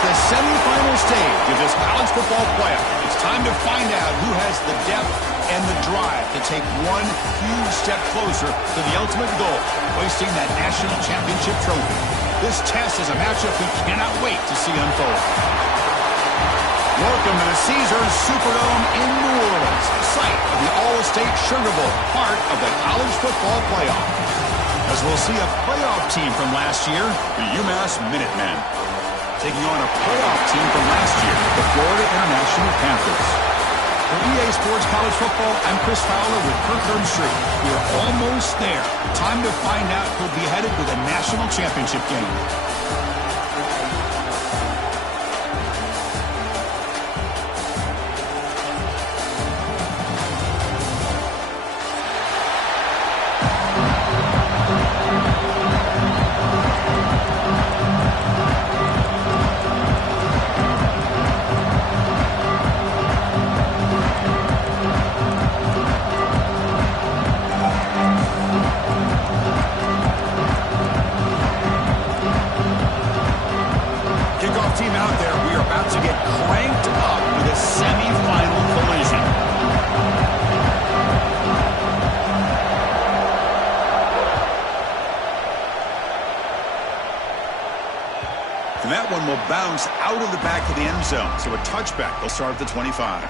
the semifinal stage of this college football playoff. It's time to find out who has the depth and the drive to take one huge step closer to the ultimate goal, hoisting that national championship trophy. This test is a matchup we cannot wait to see unfold. Welcome to the Caesars Superdome in New Orleans, site of the All-State Sugar Bowl, part of the college football playoff. As we'll see a playoff team from last year, the UMass Minutemen, taking on a playoff team from last year, the Florida International Panthers. For EA Sports College Football, I'm Chris Fowler with Kirk Herbstreit. We are almost there. Time to find out who'll be headed to the national championship game. Team out there, we are about to get cranked up with a semi-final collision. And that one will bounce out of the back of the end zone, so a touchback will start at the 25.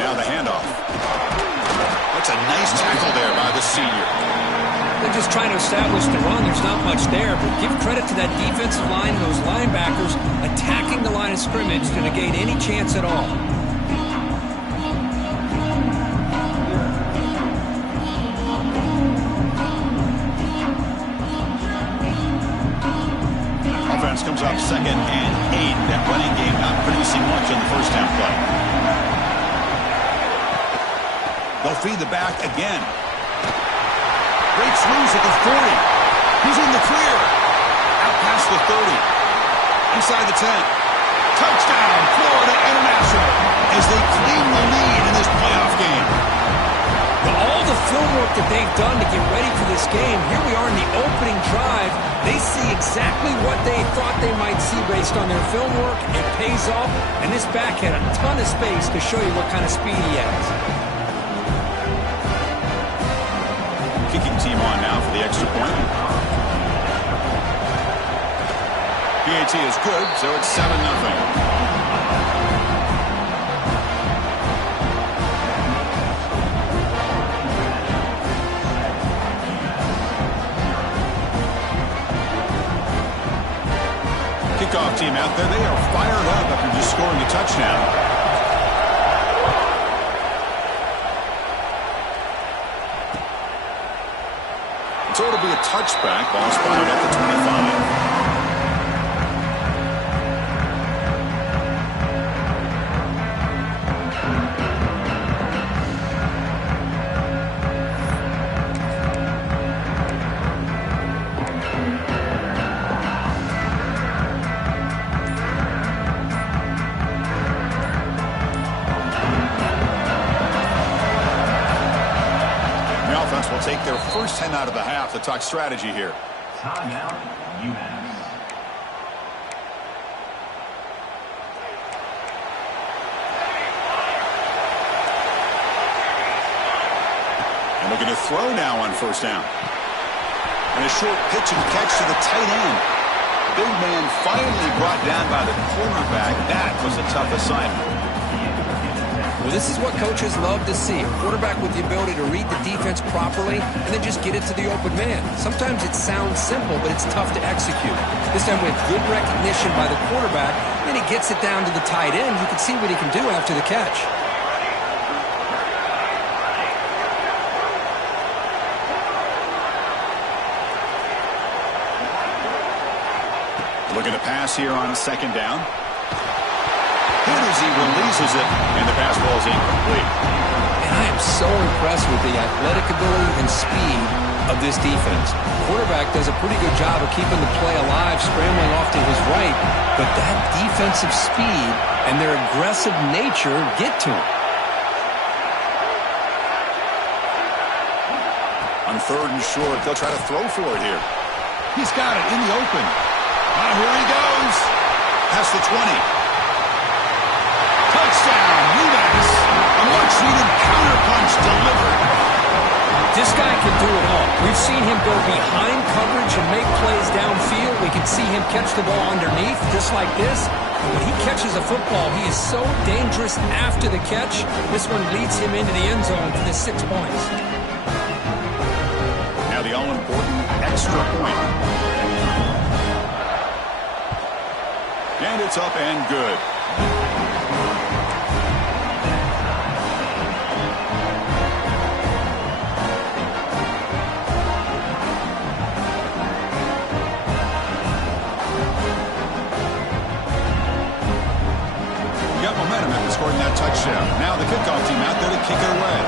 Now the handoff. That's a nice tackle there by the senior. They're just trying to establish the run. There's not much there, but give credit to that defensive line and those linebackers attacking the line of scrimmage to negate any chance at all. Offense comes up 2nd and 8. That running game not producing much on the first down play. They'll feed the back again. Breaks loose at the 40. He's in the clear. Out past the 30. Inside the 10. Touchdown, Florida International, as they claim the lead in this playoff game. All the film work that they've done to get ready for this game, here we are in the opening drive. They see exactly what they thought they might see based on their film work. It pays off, and this back had a ton of space to show you what kind of speed he has. Kicking team on now for the extra point. PAT is good, so it's 7-0. Kickoff team out there, they are fired up after just scoring a touchdown. So it'll be a touchback, ball spotted at the 25. Will take their first 10 out of the half to talk strategy here. Timeout, UMass. And looking to throw now on first down. And a short pitch and catch to the tight end. Big man finally brought down by the cornerback. That was a tough assignment. Well, this is what coaches love to see. A quarterback with the ability to read the defense properly and then just get it to the open man. Sometimes it sounds simple, but it's tough to execute. This time with good recognition by the quarterback, then he gets it down to the tight end. You can see what he can do after the catch. Looking to pass here on second down. Good as he releases it, and the pass ball is incomplete. And I am so impressed with the athletic ability and speed of this defense. Quarterback does a pretty good job of keeping the play alive, scrambling off to his right, but that defensive speed and their aggressive nature get to him. On third and short, they'll try to throw for it here. He's got it in the open. And here he goes. Past the 20. Touchdown, UMass. A much-needed counterpunch delivered. This guy can do it all. We've seen him go behind coverage and make plays downfield. We can see him catch the ball underneath, just like this. When he catches a football, he is so dangerous after the catch. This one leads him into the end zone for the 6 points. Now the all-important extra point. And it's up and good. Got momentum after scoring that touchdown. Now the kickoff team out there to kick it away.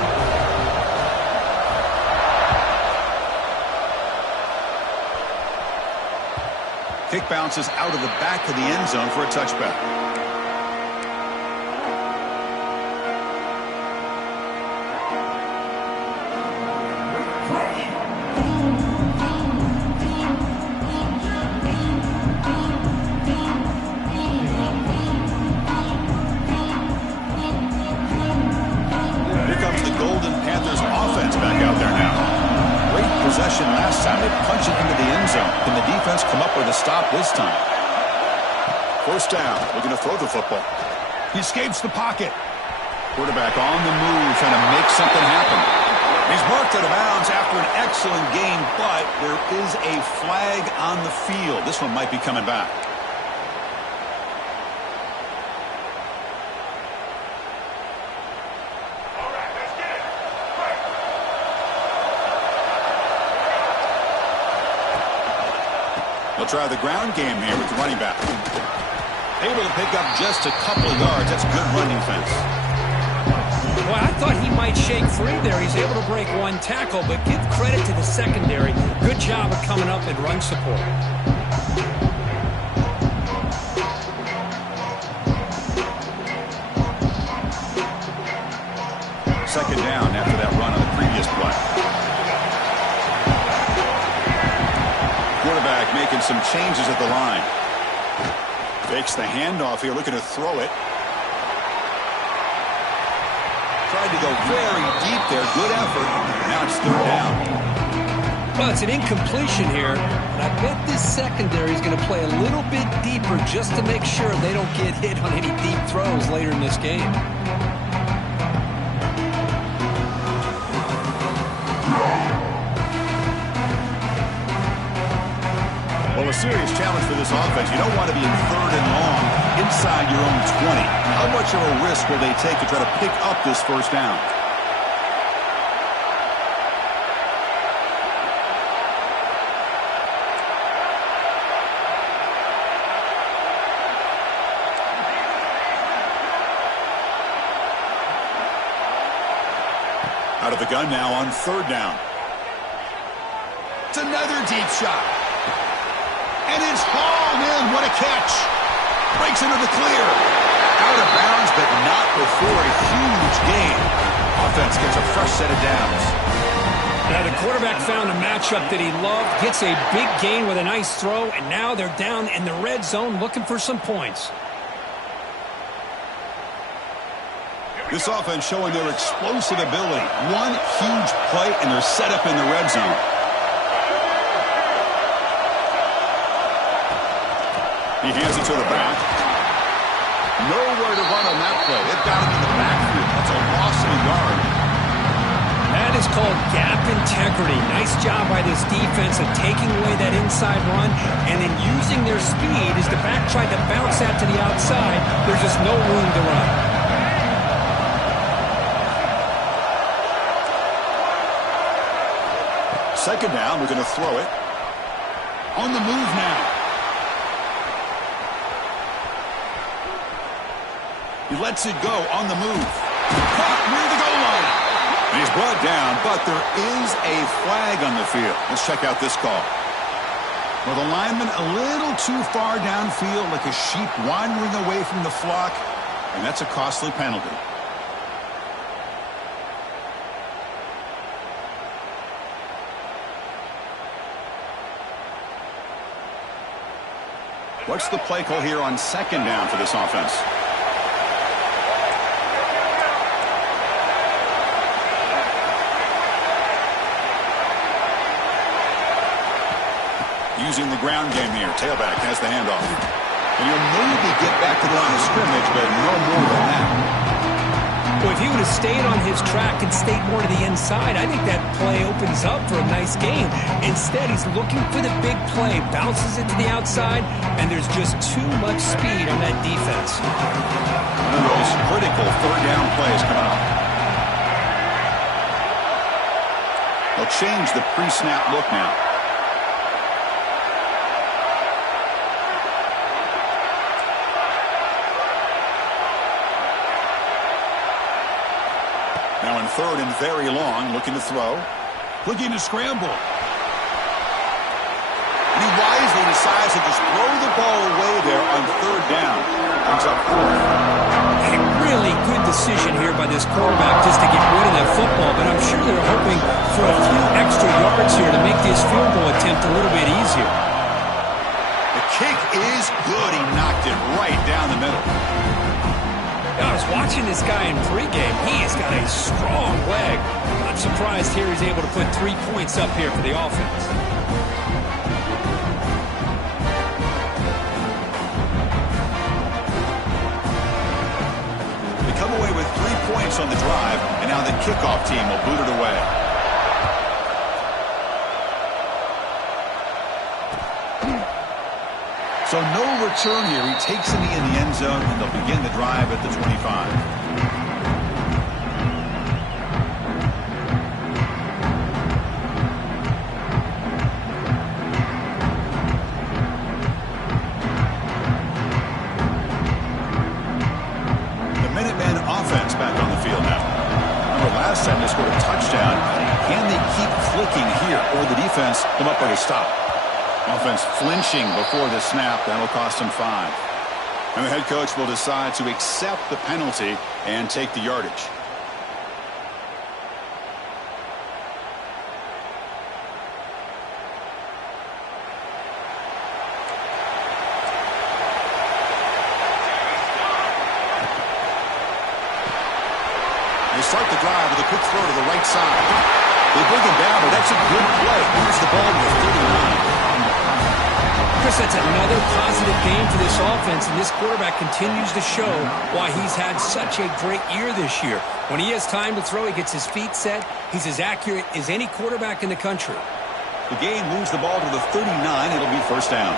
Kick bounces out of the back of the end zone for a touchback. Here comes the Golden Panthers offense back out there now. Great possession last time. They punch it into the end zone. Can the defense come up with a stop this time? First down. Looking to throw the football. He escapes the pocket. Quarterback on the move, trying to make something happen. He's marked out of bounds after an excellent game, but there is a flag on the field. This one might be coming back. They'll try the ground game here with the running back. Able to pick up just a couple of yards. That's good run defense. Well, I thought he might shake free there. He's able to break one tackle, but give credit to the secondary. Good job of coming up and run support. Second down after that run on the previous play. Quarterback making some changes at the line. Fakes the handoff here, looking to throw it. Tried to go very deep there. Good effort. Now it's third down. Well, it's an incompletion here, but I bet this secondary is going to play a little bit deeper just to make sure they don't get hit on any deep throws later in this game. Well, a serious challenge for this offense. You don't want to be in third and long inside your own 20. How much of a risk will they take to try to pick up this first down? Out of the gun now on third down. It's another deep shot. And it's hauled in. What a catch. Breaks into the clear. Out of bounds, but not before a huge gain. Offense gets a fresh set of downs. Now the quarterback found a matchup that he loved, gets a big gain with a nice throw, and now they're down in the red zone looking for some points. This offense showing their explosive ability. One huge play, and they're set up in the red zone. He hands it to the back. Nowhere to run on that play. They've got him in the backfield. That's a loss of a yard. That is called gap integrity. Nice job by this defense of taking away that inside run and then using their speed as the back tried to bounce that to the outside. There's just no room to run. Second down, we're going to throw it. On the move now. lets it go on the move. Caught near the goal line. And he's brought down, but there is a flag on the field. Let's check out this call. Well, the lineman a little too far downfield, like a sheep wandering away from the flock, and that's a costly penalty. What's the play call here on second down for this offense? Using the ground game here. Tailback has the handoff. And he'll maybe get back to the line of scrimmage, but no more than that. Well, if he would have stayed on his track and stayed more to the inside, I think that play opens up for a nice game. Instead, he's looking for the big play, bounces it to the outside, and there's just too much speed on that defense. One of those critical third down plays coming up. They'll change the pre-snap look now. Now in third and very long, looking to throw. Looking to scramble. And he wisely decides to just throw the ball away there on third down. Comes up fourth. A really good decision here by this quarterback just to get rid of that football, but I'm sure they're hoping for a few extra yards here to make this field goal attempt a little bit easier. The kick is good. He knocked it right down the middle. I was watching this guy in pregame. He has got a strong leg. I'm surprised here he's able to put 3 points up here for the offense. They come away with 3 points on the drive, and now the kickoff team will boot it away. So no return here. He takes it in the end zone, and they'll begin the drive at the 25. The Minutemen offense back on the field now. Remember last time they scored a touchdown. Can they keep clicking here, or the defense come up with a stop? Offense flinching before the snap. That'll cost them 5. And the head coach will decide to accept the penalty and take the yardage. They start the drive with a quick throw to the right side. They bring him down, but that's a good play. Here's the ball with 39. Chris, that's another positive game for this offense, and this quarterback continues to show why he's had such a great year this year. When he has time to throw, he gets his feet set. He's as accurate as any quarterback in the country. The game moves the ball to the 39. It'll be first down.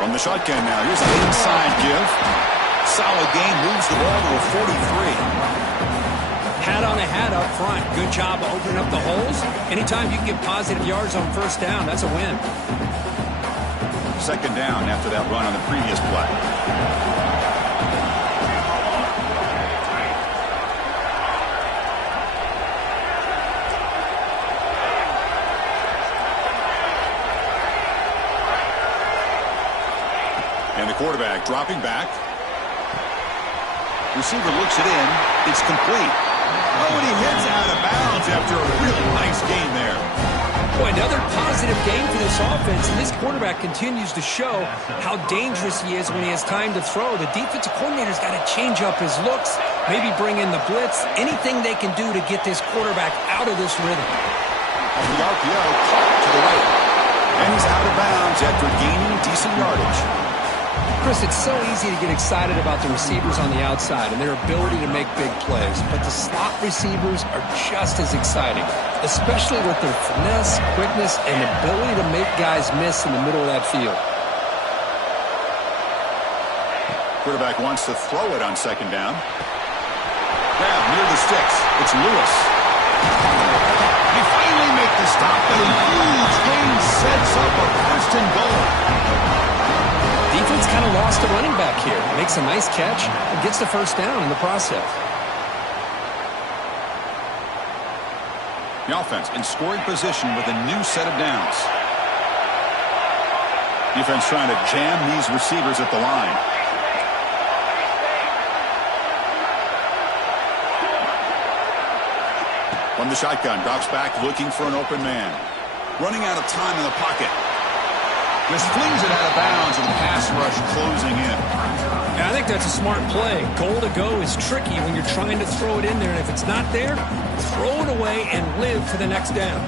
From the shotgun now, here's an inside give. Solid game, moves the ball to the 43. Hat on a hat up front. Good job of opening up the holes. Anytime you can get positive yards on first down, that's a win. Second down after that run on the previous play. And the quarterback dropping back. Receiver looks it in. It's complete. Oh, and he hits out of bounds after a really nice game there. Boy, another positive game for this offense, and this quarterback continues to show how dangerous he is when he has time to throw. The defensive coordinator's got to change up his looks, maybe bring in the blitz, anything they can do to get this quarterback out of this rhythm. Off the RPO, caught to the right. And he's out of bounds after gaining decent yardage. Chris, it's so easy to get excited about the receivers on the outside and their ability to make big plays, but the slot receivers are just as exciting, especially with their finesse, quickness, and ability to make guys miss in the middle of that field. Quarterback wants to throw it on second down. Grab near the sticks. It's Lewis. He finally makes the stop, but a huge gain sets up a first and goal. Defense kind of lost a running back here. Makes a nice catch and gets the first down in the process. The offense in scoring position with a new set of downs. Defense trying to jam these receivers at the line. From the shotgun, drops back looking for an open man. Running out of time in the pocket. Just flings it out of bounds and the pass rush closing in. Yeah, I think that's a smart play. Goal to go is tricky when you're trying to throw it in there. And if it's not there, throw it away and live for the next down.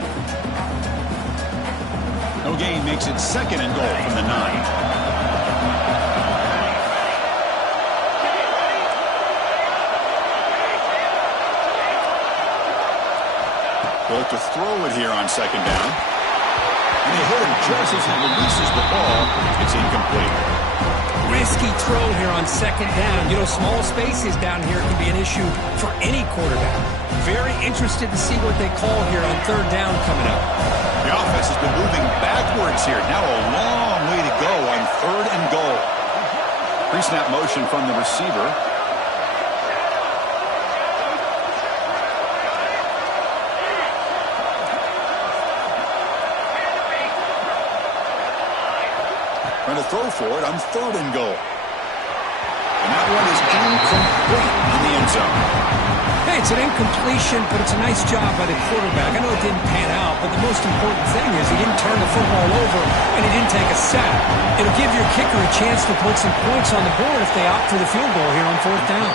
No gain makes it second and goal from the 9. They'll look to throw it here on second down. And they hit him just as he releases the ball. It's incomplete. Risky throw here on second down. You know, small spaces down here can be an issue for any quarterback. Very interested to see what they call here on third down coming up. The offense has been moving backwards here. Now a long way to go on third and goal. Pre-snap motion from the receiver. Trying to throw for it on third and goal. And that one is incomplete in the end zone. Hey, it's an incompletion, but it's a nice job by the quarterback. I know it didn't pan out, but the most important thing is he didn't turn the football over and he didn't take a sack. It'll give your kicker a chance to put some points on the board if they opt for the field goal here on fourth down.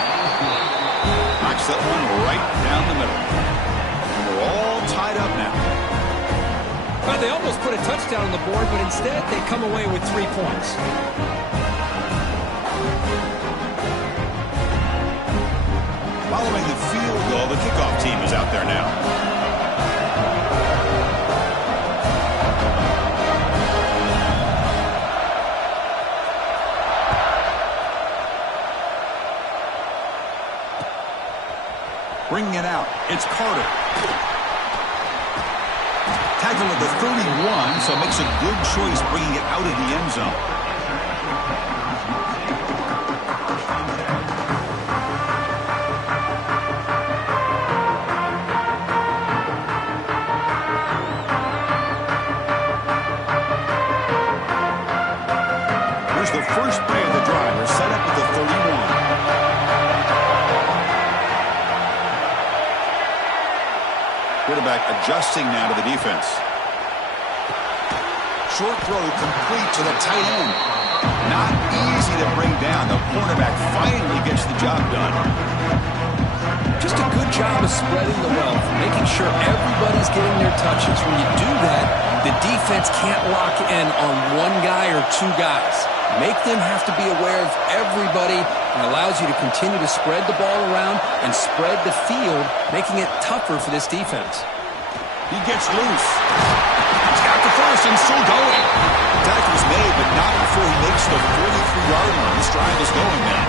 Knocks that one right down the middle. And we're all tied up now. Well, they almost put a touchdown on the board, but instead they come away with 3 points. Following the field goal, the kickoff team is out there now. Bringing it out, it's Carter. Tackled at the 31, so makes a good choice bringing it out of the end zone. Here's the first play of the drive. They're set up at the 31. Quarterback adjusting now to the defense. Short throw complete to the tight end. Not easy to bring down. The cornerback finally gets the job done. Just a good job of spreading the wealth, making sure everybody's getting their touches. When you do that, the defense can't lock in on one guy or two guys. Make them have to be aware of everybody, and allows you to continue to spread the ball around and spread the field, making it tougher for this defense. He gets loose. He's got the first and still going. The tackle is made, but not before he makes the 43-yard line. This drive is going now.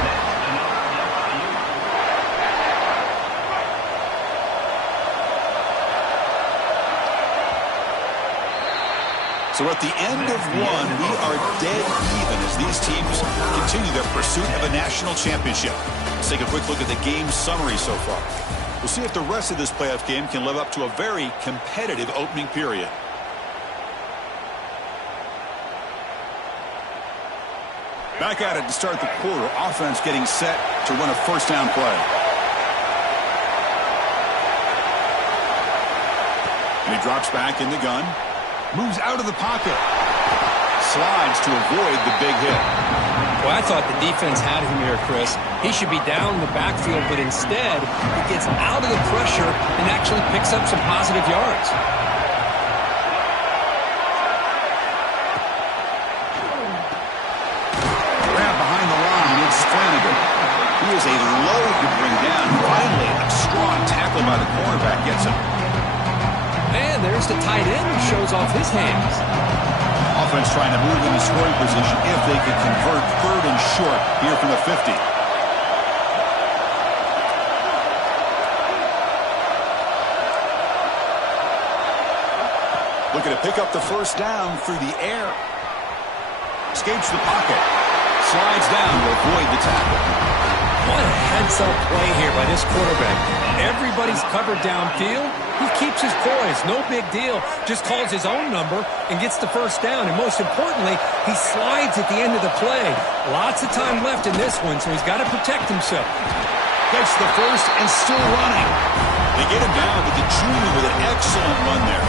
So at the end of one, we are dead even as these teams continue their pursuit of a national championship. Let's take a quick look at the game summary so far. We'll see if the rest of this playoff game can live up to a very competitive opening period. Back at it to start the quarter. Offense getting set to run a first down play. And he drops back in the gun. Moves out of the pocket. Slides to avoid the big hit. Well, I thought the defense had him here, Chris. He should be down in the backfield, but instead, he gets out of the pressure and actually picks up some positive yards. Grab behind the line. It's Flanagan. He is a load to bring down. Finally, a strong tackle by the cornerback gets him. And there's the tight end who shows off his hands. Offense trying to move into scoring position if they can convert third and short here from the 50. Looking to pick up the first down through the air. Escapes the pocket. Slides down to avoid the tackle. What a heads-up play here by this quarterback. Everybody's covered downfield. He keeps his poise. No big deal. Just calls his own number and gets the first down. And most importantly, he slides at the end of the play. Lots of time left in this one, so he's got to protect himself. Gets the first and still running. They get him down to the junior with an excellent run there.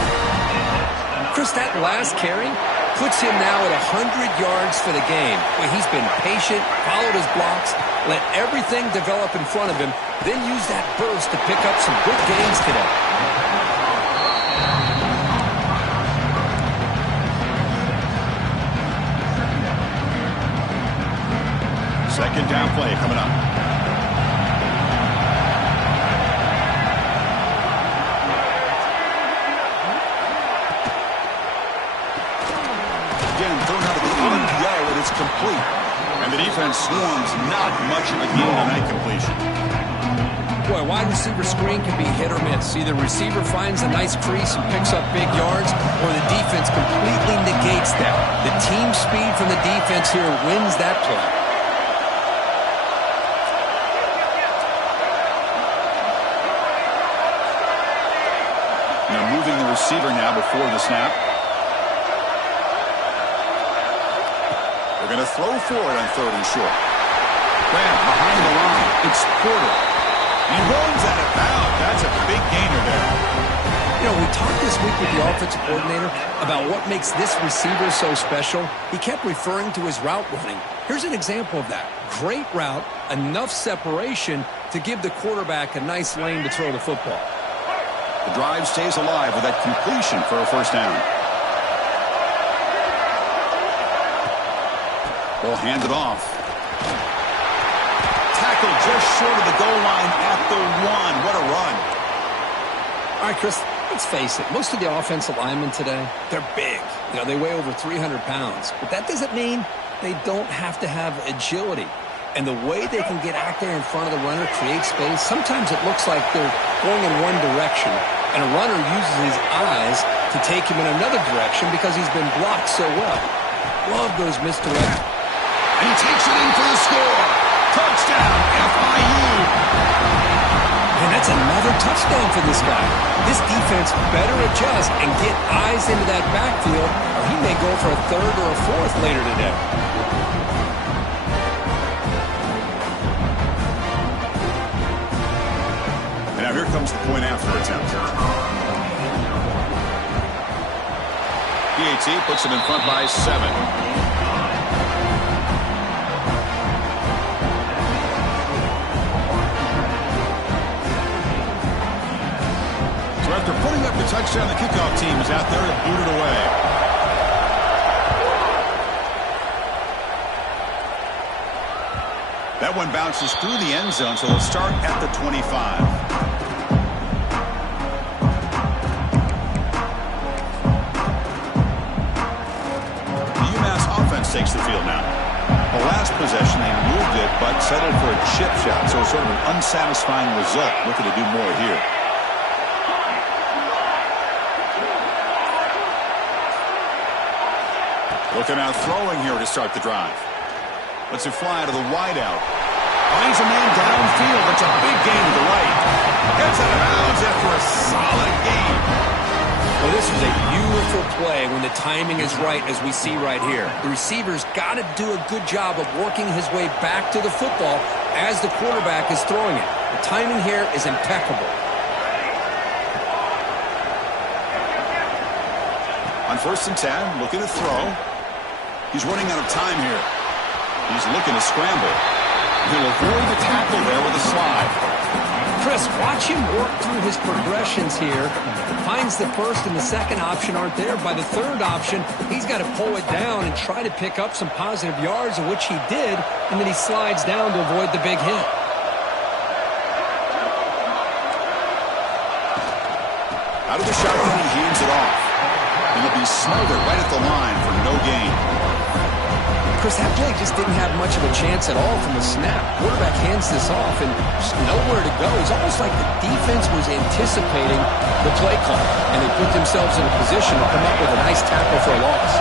Chris, that last carry puts him now at 100 yards for the game, where he's been patient, followed his blocks, let everything develop in front of him, then use that burst to pick up some good gains today. Second down play coming up. Again, thrown out of the RPO, and it's complete. And the defense swarms not much of a gain on that completion. Boy, a wide receiver screen can be hit or miss. Either receiver finds a nice crease and picks up big yards, or the defense completely negates that. The team speed from the defense here wins that play. Now moving the receiver now before the snap. They're going to throw for it on third and short. Graham behind the line. It's Porter. He runs out of bounds. That's a big gainer there. You know, we talked this week with the offensive coordinator about what makes this receiver so special. He kept referring to his route running. Here's an example of that. Great route, enough separation to give the quarterback a nice lane to throw the football. The drive stays alive with that completion for a first down. Ball handed off. Tackled just short of the goal line at the 1. What a run. All right, Chris, let's face it. Most of the offensive linemen today, they're big. You know, they weigh over 300 pounds. But that doesn't mean they don't have to have agility. And the way they can get out there in front of the runner, create space, sometimes it looks like they're going in one direction, and a runner uses his eyes to take him in another direction because he's been blocked so well. Love those misdirections. And he takes it in for the score. Touchdown, FIU. And that's another touchdown for this guy. This defense better adjust and get eyes into that backfield, or he may go for a third or a fourth later today. Now here comes the point after attempt. PAT puts him in front by 7. So after putting up the touchdown, the kickoff team is out there to boot it away. That one bounces through the end zone, so they'll start at the 25. Takes the field now. The last possession, they moved it, but settled for a chip shot, so sort of an unsatisfying result. Looking to do more here. Looking out throwing here to start the drive. Lets it fly to the wideout. Finds a man downfield. That's a big gain to the right. Gets out of bounds after a solid game. Well, this is a beautiful play when the timing is right, as we see right here. The receiver's got to do a good job of working his way back to the football as the quarterback is throwing it. The timing here is impeccable. On 1st and 10, looking to throw. He's running out of time here. He's looking to scramble. He'll avoid the tackle there with a slide. Chris, watch him work through his progressions here. Finds the first and the second option aren't there. By the third option, he's got to pull it down and try to pick up some positive yards, of which he did, and then he slides down to avoid the big hit. Out of the shotgun, he hands it off. And he'll be smothered right at the line for no gain. Chris, that play just didn't have much of a chance at all from the snap. Quarterback hands this off and just nowhere to go. It's almost like the defense was anticipating the play call, and they put themselves in a position to come up with a nice tackle for a loss.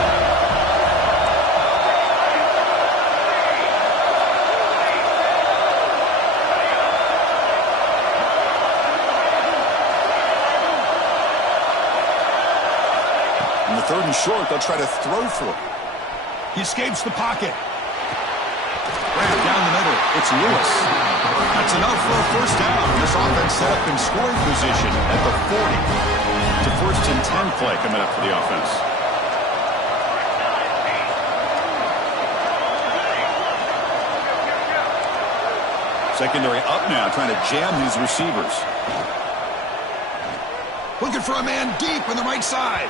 On the 3rd and short, they'll try to throw for it. He escapes the pocket. Right down the middle. It's Lewis. That's enough for a first down. This offense set up in scoring position at the 40. It's a 1st and 10 play coming up for the offense. Secondary up now, trying to jam these receivers. Looking for a man deep on the right side.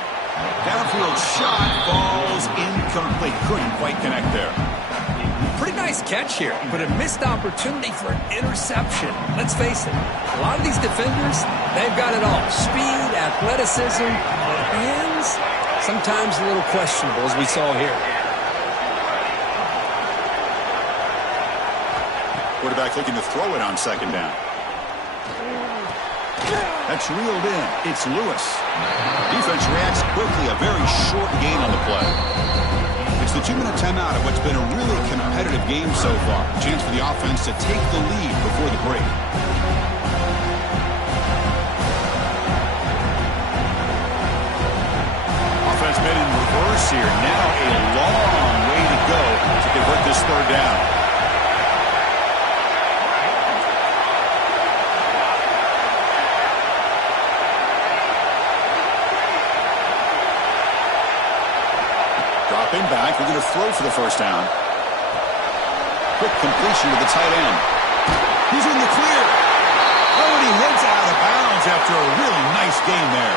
Downfield shot falls incomplete. Couldn't quite connect there. Pretty nice catch here, but a missed opportunity for an interception. Let's face it, a lot of these defenders, they've got it all. Speed, athleticism, but hands, sometimes a little questionable, as we saw here. Quarterback looking to throw it on 2nd down. That's reeled in. It's Lewis. Defense reacts quickly. A very short gain on the play. It's the 2-minute timeout of what's been a really competitive game so far. Chance for the offense to take the lead before the break. Offense made in reverse here. Now a long way to go to convert this 3rd down. Dropping back, we're going to throw for the first down. Quick completion to the tight end. He's in the clear. Oh, and he heads out of bounds after a really nice gain there.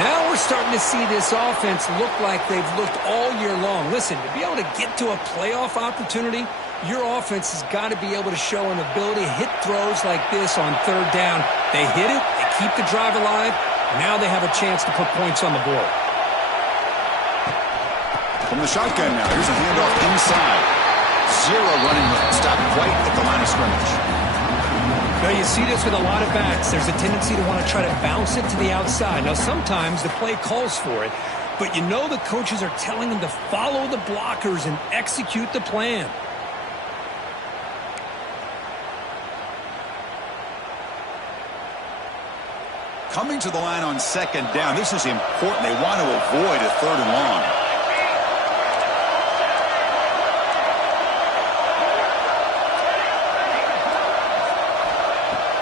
Now we're starting to see this offense look like they've looked all year long. Listen, to be able to get to a playoff opportunity, your offense has got to be able to show an ability to hit throws like this on 3rd down. They hit it, they keep the drive alive. Now they have a chance to put points on the board. From the shotgun now, here's a handoff inside. 0 running room. Stopped right at the line of scrimmage. Now you see this with a lot of backs. There's a tendency to want to try to bounce it to the outside. Now sometimes the play calls for it, but you know the coaches are telling them to follow the blockers and execute the plan. Coming to the line on 2nd down. This is important. They want to avoid a 3rd and long.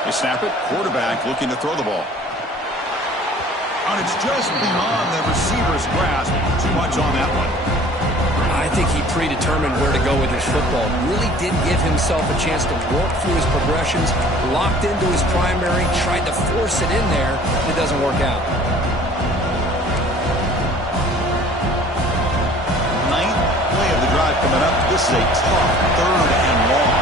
They snap it. Quarterback looking to throw the ball. And it's just beyond the receiver's grasp. Too much on that one. I think he predetermined where to go with his football. Really did give himself a chance to work through his progressions, locked into his primary, tried to force it in there. It doesn't work out. 9th play of the drive coming up. This is a tough 3rd and long.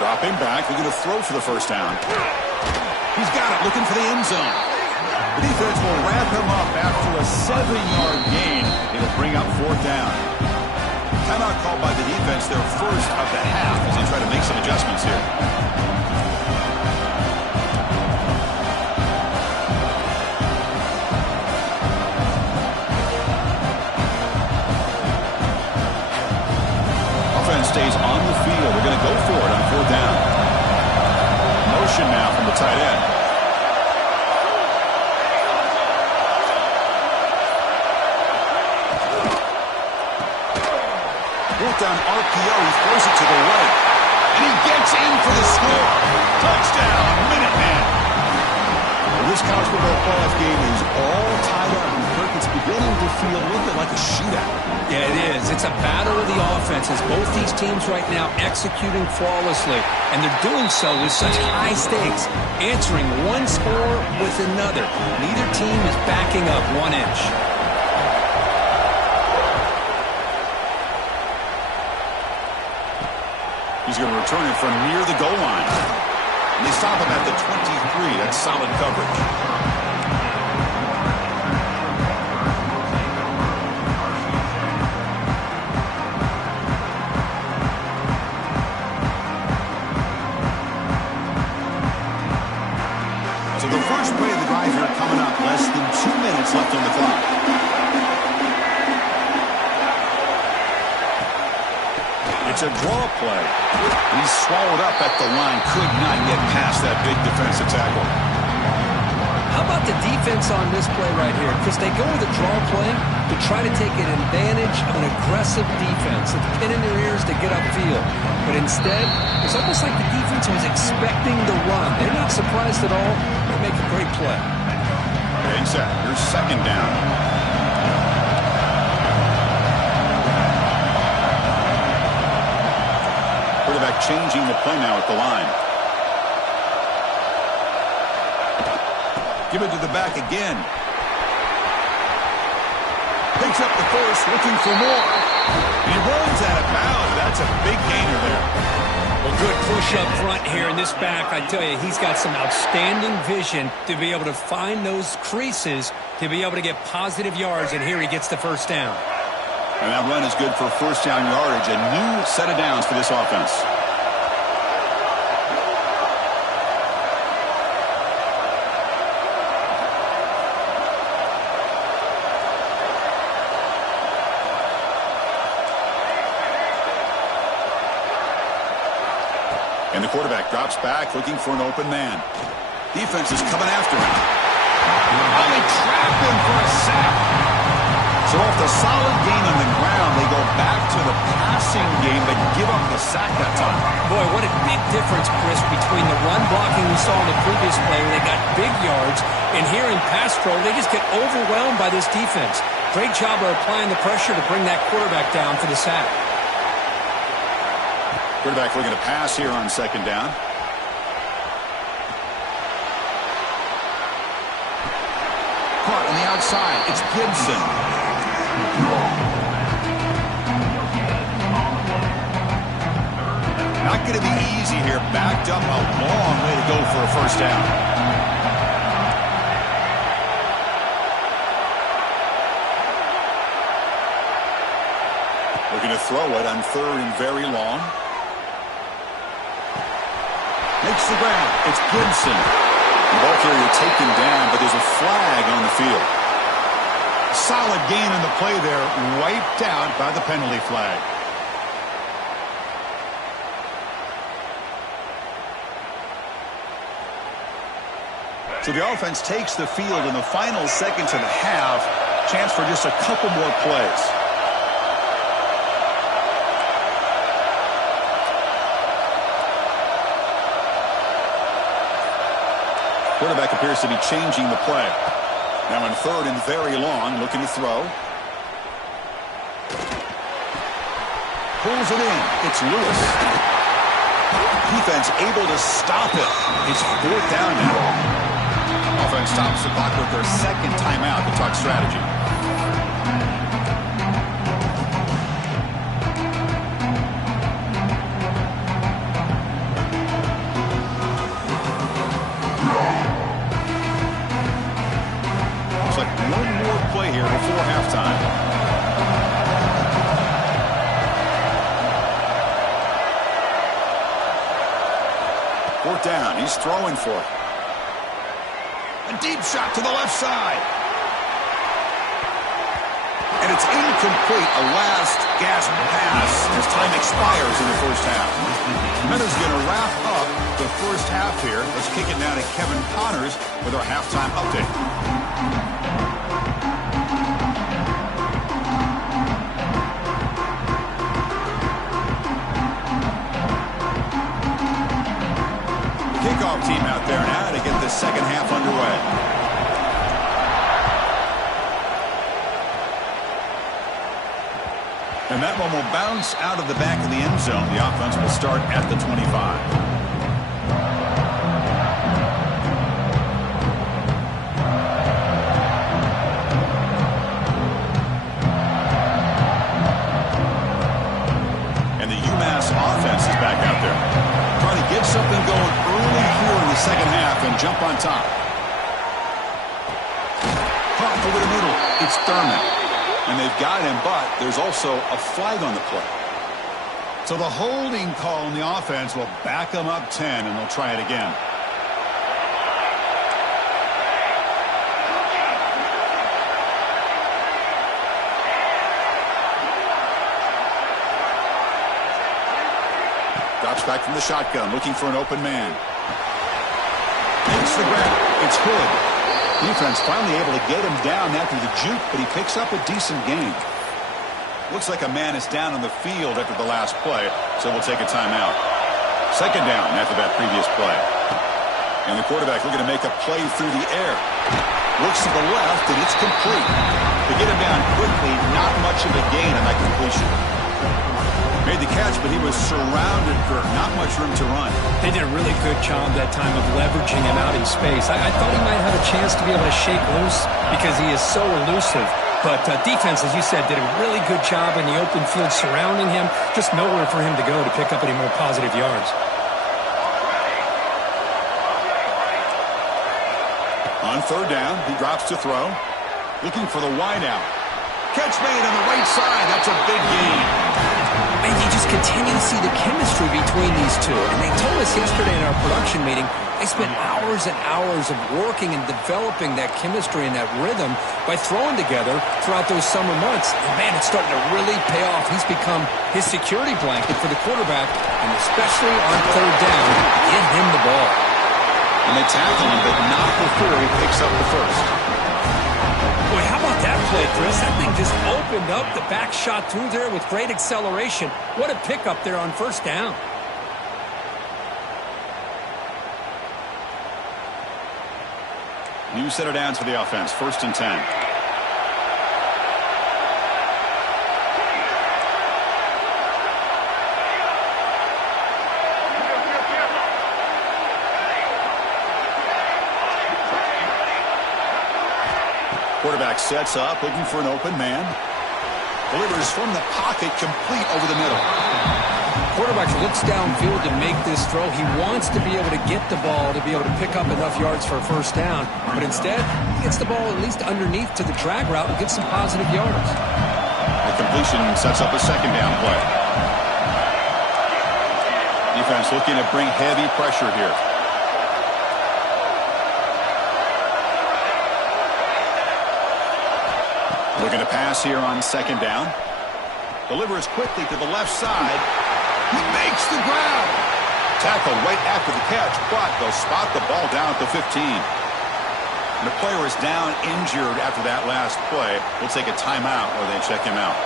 Dropping back, we're going to throw for the first down. He's got it, looking for the end zone. The defense will wrap him up after a 7-yard gain. It'll bring up 4th down. Timeout called by the defense, their first of the half, as they try to make some adjustments here. Stays on the field. They're going to go for it on 4th down. Motion now from the tight end. Fourth down RPO. He throws it to the right. And he gets in for the score. Touchdown, Minuteman. Well, this college football playoff game is all tied up in Kirk It's beginning to feel a little bit like a shootout. Yeah, it is. It's a battle of the offenses. Both these teams right now executing flawlessly, and they're doing so with such high stakes, answering one score with another. Neither team is backing up 1 inch. He's going to return it from near the goal line. And they stop him at the 23. That's solid coverage. So the first play of the drive here coming up. Less than 2 minutes left on the clock. It's a draw play. He's swallowed up at the line. Could not get past that big defensive tackle. How about the defense on this play right here? Chris, they go with a draw play to try to take an advantage of an aggressive defense. It's pin in their ears to get upfield. But instead, it's almost like the defense was expecting the run. They're not surprised at all. They make a great play. Inside. Here's second down. Quarterback changing the play now at the line. Give it to the back again. Picks up the first, looking for more. And he runs out of bounds. That's a big gainer there. Well, good push up front here in this back. I tell you, he's got some outstanding vision to be able to find those creases to be able to get positive yards, and here he gets the first down. And that run is good for first down yardage. A new set of downs for this offense. And the quarterback drops back, looking for an open man. Defense is coming after him. Oh, they trap him for a sack. So off the solid gain on the ground, they go back to the passing game, but give up the sack that time. Boy, what a big difference, Chris, between the run blocking we saw in the previous play where they got big yards, and here in pass pro, they just get overwhelmed by this defense. Great job of applying the pressure to bring that quarterback down for the sack. Quarterback looking to pass here on second down. Caught on the outside. It's Gibson. Not going to be easy here. Backed up a long way to go for a first down. Looking to throw it on third and very long. Makes the ground. It's Gibson. The ball carrier taken down, but there's a flag on the field. Solid gain in the play there, wiped out by the penalty flag. So the offense takes the field in the final seconds of the half. Chance for just a couple more plays. Quarterback appears to be changing the play. Now in third and very long, looking to throw. Pulls it in. It's Lewis. Defense able to stop it. It's fourth down now. Offense stops the clock with their second timeout to talk strategy. One more play here before halftime. Fourth down. He's throwing for it. A deep shot to the left side. And it's incomplete. A last gasp pass as time expires in the first half. Meadows going to wrap up the first half here. Let's kick it now to Kevin Connors with our halftime update. Kickoff team out there now to get the second half underway. And that one will bounce out of the back of the end zone. The offense will start at the 25. Offense is back out there. Trying to get something going early here in the second half and jump on top. Pump over the middle. It's Thurman. And they've got him, but there's also a flag on the play. So the holding call on the offense will back them up 10, and they'll try it again. Drops back from the shotgun, looking for an open man. Makes the grab. It's Hood. Defense finally able to get him down after the juke, but he picks up a decent gain. Looks like a man is down on the field after the last play, so we'll take a timeout. Second down after that previous play. And the quarterback looking to make a play through the air. Looks to the left, and it's complete. To get him down quickly, not much of a gain on that completion. Made the catch, but he was surrounded for not much room to run. They did a really good job that time of leveraging him out in space. I thought he might have a chance to be able to shake loose because he is so elusive. But defense, as you said, did a really good job in the open field surrounding him. Just nowhere for him to go to pick up any more positive yards. On third down, he drops to throw. Looking for the wide out. Catch made on the right side. That's a big gain. And you just continue to see the chemistry between these two. And they told us yesterday in our production meeting, they spent hours and hours of working and developing that chemistry and that rhythm by throwing together throughout those summer months. And man, it's starting to really pay off. He's become his security blanket for the quarterback, and especially on third down, get him the ball. And they tackle him, but not before he picks up the first. Boy, how about that play, Chris? That thing just opened up. The back shot through there with great acceleration. What a pickup there on first down. New set of downs for the offense. 1st and 10. Quarterback sets up, looking for an open man. Delivers from the pocket, complete over the middle. Quarterback looks downfield to make this throw. He wants to be able to get the ball to be able to pick up enough yards for a first down. But instead, he gets the ball at least underneath to the drag route and gets some positive yards. The completion sets up a second down play. Defense looking to bring heavy pressure here. Looking to pass here on second down. Delivers quickly to the left side. He makes the grab. Tackle right after the catch, but they'll spot the ball down at the 15. And the player is down injured after that last play. We'll take a timeout or they check him out.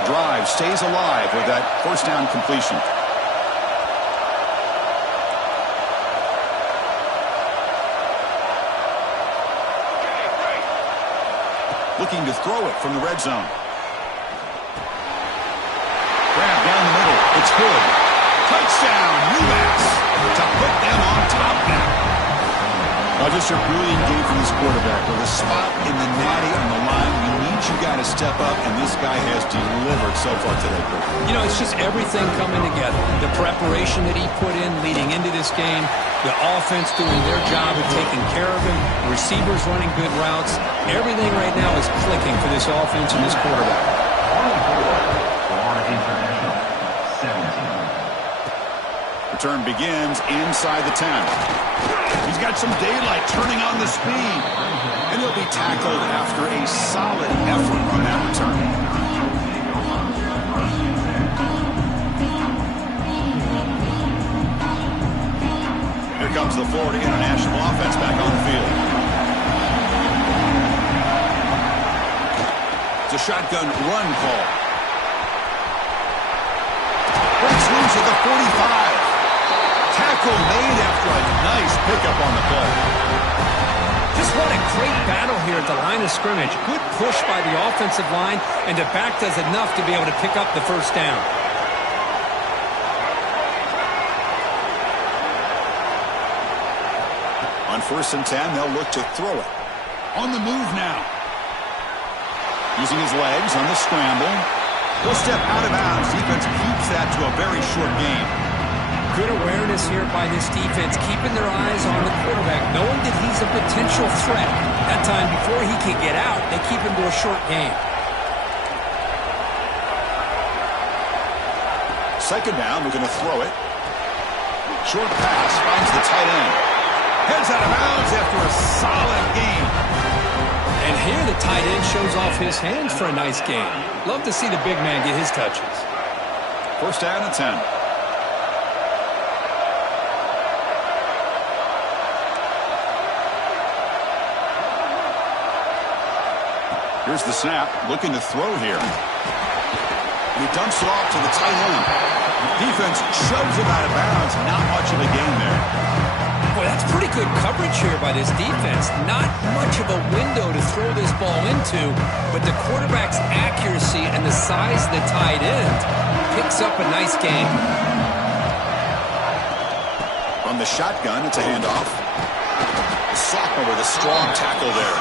The drive stays alive with that first down completion. Looking to throw it from the red zone. Grab down the middle. It's good. Touchdown, UMass, to put them on top now. Just a brilliant game from this quarterback. With a spot in the natty on the line, we need you guys to step up, and this guy has delivered so far today. You know, it's just everything coming together. The preparation that he put in leading into this game, the offense doing their job of taking care of him, receivers running good routes. Everything right now is clicking for this offense and this quarterback. Return begins inside the 10. He's got some daylight, turning on the speed. And he'll be tackled after a solid effort on that return. Here comes the Florida International offense back on the field. It's a shotgun run call. Breaks loose at the 45. Tackle made after a nice pickup on the play. Just Chris, what a great battle here at the line of scrimmage. Good push by the offensive line, and the back does enough to be able to pick up the first down. On 1st and 10, they'll look to throw it. On the move now. Using his legs on the scramble. He'll step out of bounds. Defense keeps that to a very short gain. Good awareness here by this defense, keeping their eyes on the quarterback, knowing that he's a potential threat. That time, before he can get out, they keep him to a short gain. 2nd down, we're going to throw it. Short pass, finds the tight end. Heads out of bounds after a solid gain. And here the tight end shows off his hands for a nice gain. Love to see the big man get his touches. 1st down and 10. Here's the snap, looking to throw here. He dumps it off to the tight end. Defense shoves it out of bounds. Not much of a gain there. Boy, that's pretty good coverage here by this defense. Not much of a window to throw this ball into, but the quarterback's accuracy and the size of the tight end picks up a nice gain. From the shotgun, it's a handoff. The sophomore with a strong tackle there.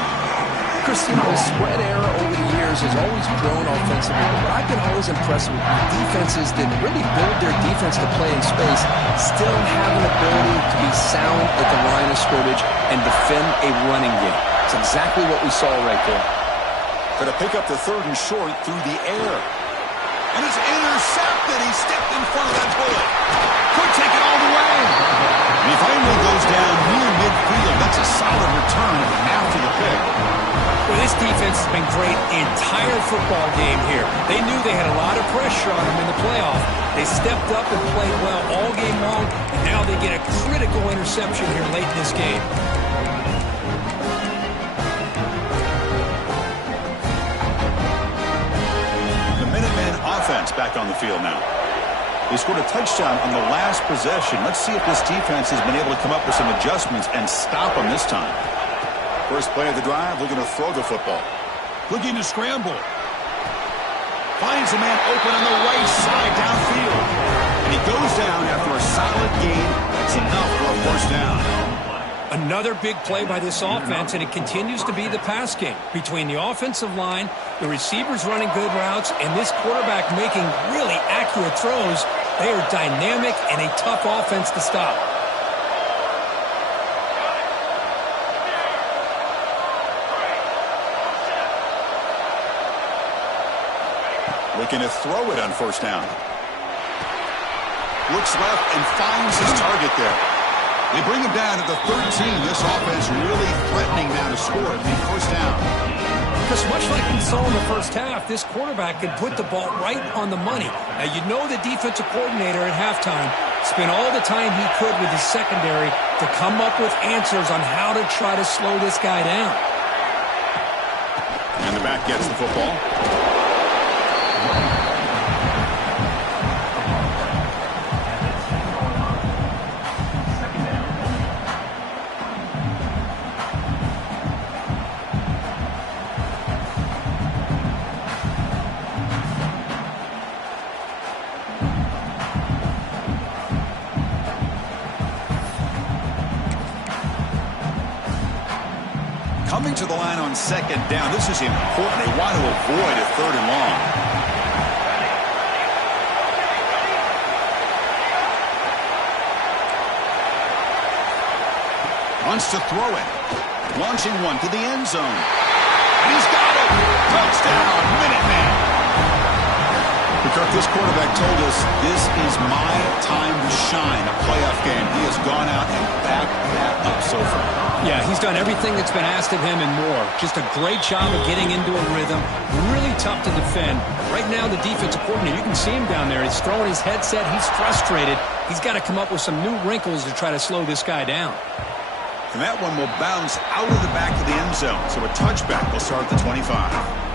Chris, you know, spread error over the years has always grown offensively, but I've been always impressed with defenses that really build their defense to play in space, still have an ability to be sound at the line of scrimmage and defend a running game. It's exactly what we saw right there. Going to pick up the 3rd and short through the air. And it's intercepted. He stepped in front of that bullet. Could take it all the way. And he finally goes down near midfield. That's a solid return after the pick. Well, this defense has been great the entire football game here. They knew they had a lot of pressure on them in the playoff. They stepped up and played well all game long, and now they get a critical interception here late in this game. The Minutemen offense back on the field now. They scored a touchdown on the last possession. Let's see if this defense has been able to come up with some adjustments and stop them this time. First play of the drive, looking to throw the football. Looking to scramble. Finds a man open on the right side downfield. And he goes down after a solid gain. That's enough for a 1st down. Another big play by this offense, and it continues to be the pass game. Between the offensive line, the receivers running good routes, and this quarterback making really accurate throws, they are dynamic and a tough offense to stop. Looking to throw it on 1st down. Looks left and finds his target there. They bring him down at the 13. This offense really threatening now to score it. 1st down. Because much like we saw in the first half, this quarterback can put the ball right on the money. Now, you know the defensive coordinator at halftime spent all the time he could with his secondary to come up with answers on how to try to slow this guy down. And the back gets the football. Coming to the line on 2nd down. This is important. They want to avoid a 3rd and long. Wants to throw it. Launching one to the end zone. And he's got it. Touchdown, Minuteman. Kirk, this quarterback told us this is my time to shine, a playoff game. He has gone out and backed that up so far. Yeah, he's done everything that's been asked of him and more. Just a great job of getting into a rhythm. Really tough to defend. Right now, the defensive coordinator, you can see him down there. He's throwing his headset. He's frustrated. He's got to come up with some new wrinkles to try to slow this guy down. And that one will bounce out of the back of the end zone. So a touchback will start at the 25.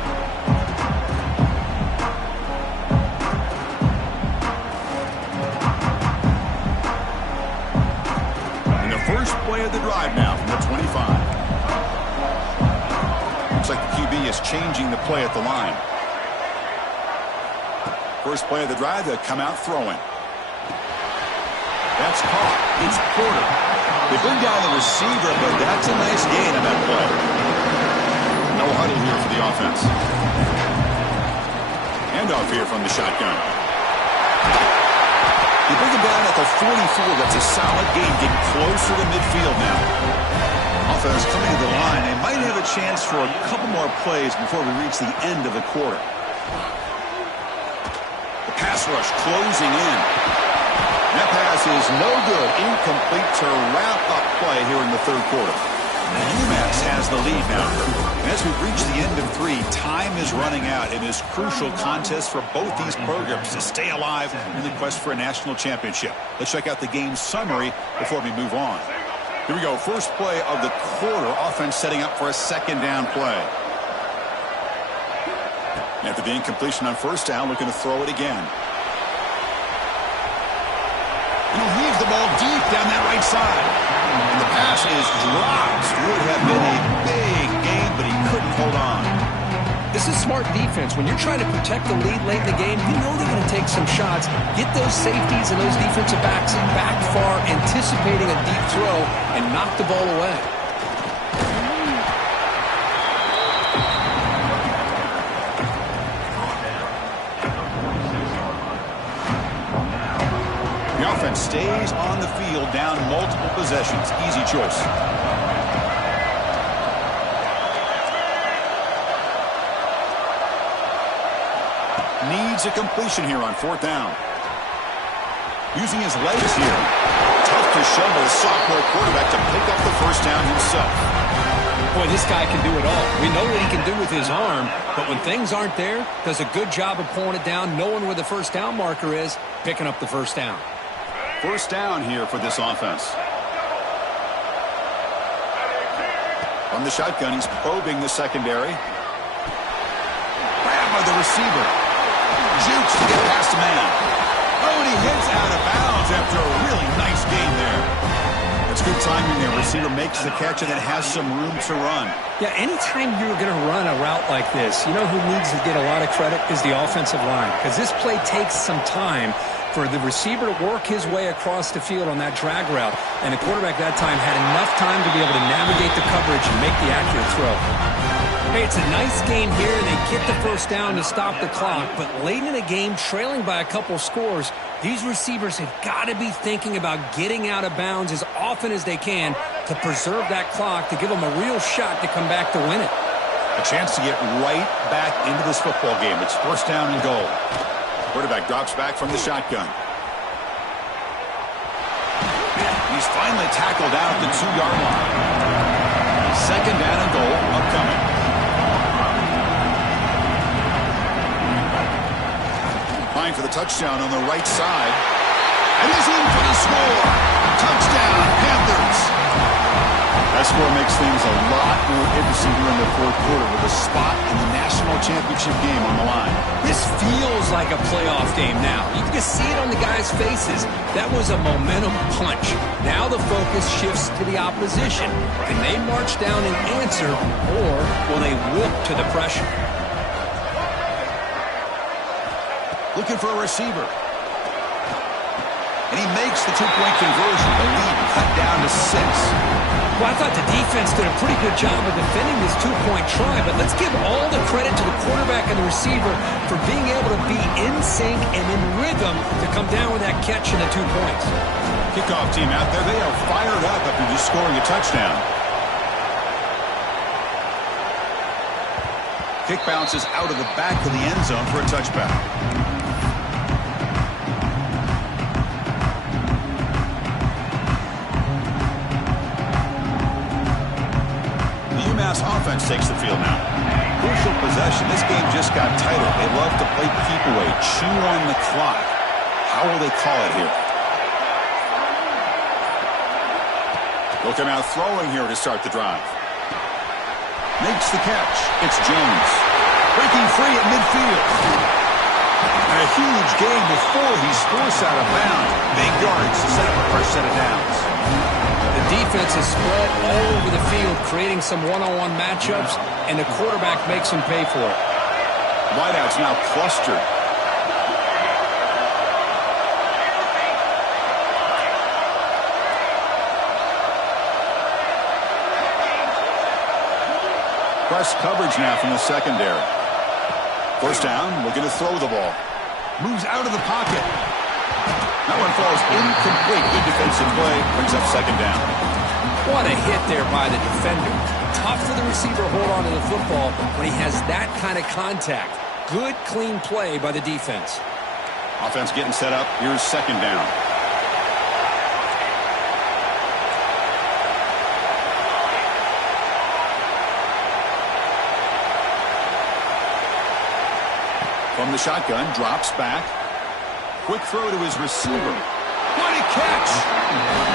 First play of the drive now from the 25. is changing the play at the line. First play of the drive, they'll come out throwing. That's caught. It's Porter. They bring down the receiver, but that's a nice gain on that play. No huddle here for the offense. Handoff here from the shotgun. They bring him down at the 44. That's a solid gain, getting closer to midfield now. Offense coming to the line. They might have a chance for a couple more plays before we reach the end of the quarter. The pass rush closing in. That pass is no good. Incomplete to wrap up play here in the third quarter. UMass has the lead now. And as we reach the end of 3, time is running out in this crucial contest for both these programs to stay alive in the quest for a national championship. Let's check out the game summary before we move on. Here we go. First play of the quarter. Offense setting up for a second down play. After the incompletion on first down, looking to throw it again. He'll leave the ball deep down that right side. And the pass is dropped. Would have been a big gain, but he couldn't hold on. This is smart defense. When you're trying to protect the lead late in the game, you know they're going to take some shots. Get those safeties and those defensive backs back far, anticipating a deep throw, and knock the ball away. The offense stays on the field, down multiple possessions. Easy choice. Needs a completion here on fourth down. Using his legs here. Tough to shovel a sophomore quarterback to pick up the first down himself. Boy, this guy can do it all. We know what he can do with his arm, but when things aren't there, does a good job of pulling it down, knowing where the first down marker is, picking up the first down. First down here for this offense. From the shotgun, he's probing the secondary. Grab by the receiver. Jukes to get past the man. Oh, and he hits out of bounds after a really nice gain there. That's good timing there. Receiver makes the catch and then has some room to run. Yeah, anytime you're going to run a route like this, you know who needs to get a lot of credit is the offensive line. Because this play takes some time for the receiver to work his way across the field on that drag route. And the quarterback that time had enough time to be able to navigate the coverage and make the accurate throw. Hey, it's a nice game here. They get the first down to stop the clock. But late in the game, trailing by a couple scores, these receivers have got to be thinking about getting out of bounds as often as they can to preserve that clock, to give them a real shot to come back to win it. A chance to get right back into this football game. It's first down and goal. Quarterback drops back from the shotgun. He's finally tackled out at the 2-yard line. Second down and goal upcoming. Line for the touchdown on the right side. And he's in for the score. Touchdown, Panthers. That score makes things a lot more interesting here in the fourth quarter with a spot in the national championship game on the line. This feels like a playoff game now. You can just see it on the guys' faces. That was a momentum punch. Now the focus shifts to the opposition. Can they march down and answer, or will they whip to the pressure? Looking for a receiver. And he makes the two-point conversion. The lead cut down to 6. Well, I thought the defense did a pretty good job of defending this two-point try, but let's give all the credit to the quarterback and the receiver for being able to be in sync and in rhythm to come down with that catch and the 2 points. Kickoff team out there, they are fired up after just scoring a touchdown. Kick bounces out of the back of the end zone for a touchback. UMass offense takes the field now. Crucial possession. This game just got tighter. They love to play keep away, chew on the clock. How will they call it here? Looking out throwing here to start the drive. Makes the catch. It's Jones. Breaking free at midfield. And a huge gain before he's forced out of bounds. Big yards to set up a fresh set of downs. The defense is spread all over the field, creating some one-on-one matchups, and the quarterback makes them pay for it. Wideouts now clustered. Press coverage now from the secondary. First down, looking to throw the ball. Moves out of the pocket. That one falls incomplete. Good defensive play. Brings up second down. What a hit there by the defender. Tough for the receiver to hold on to the football when he has that kind of contact. Good, clean play by the defense. Offense getting set up. Here's second down. From the shotgun, drops back. Quick throw to his receiver. What a catch!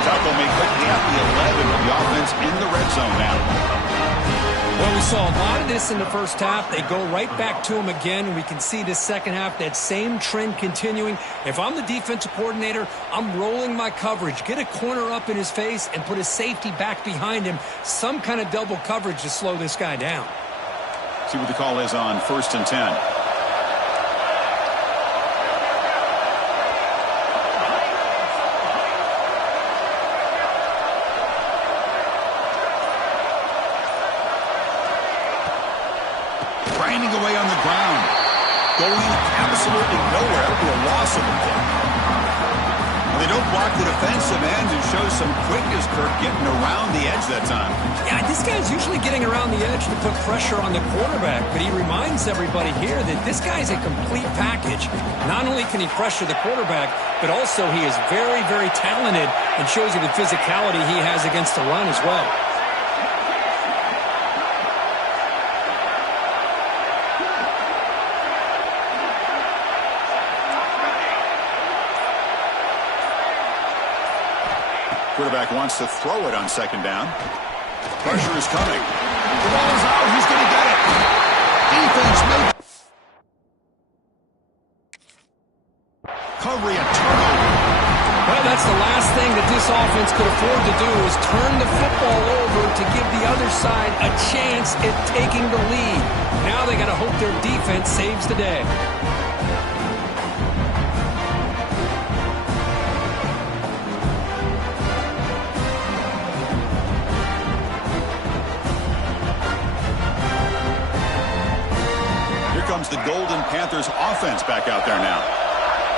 Tackle made quickly at the 11 of the offense in the red zone now. Well, we saw a lot of this in the first half. They go right back to him again, and we can see this second half, that same trend continuing. If I'm the defensive coordinator, I'm rolling my coverage. Get a corner up in his face and put a safety back behind him. Some kind of double coverage to slow this guy down. See what the call is on 1st and 10. Grinding away on the ground. Going absolutely nowhere. That would be a loss of the ball. They don't block the defensive end and show some quickness, Kirk, getting around the edge that time. Yeah, this guy's usually getting around the edge to put pressure on the quarterback, but he reminds everybody here that this guy's a complete package. Not only can he pressure the quarterback, but also he is very, very talented and shows you the physicality he has against the run as well. Quarterback wants to throw it on second down. Pressure is coming. The ball is out. He's going to get it. Defense made. Recovery, a turnover. Well, that's the last thing that this offense could afford to do is turn the football over to give the other side a chance at taking the lead. Now they got to hope their defense saves the day. Comes the Golden Panthers offense back out there now.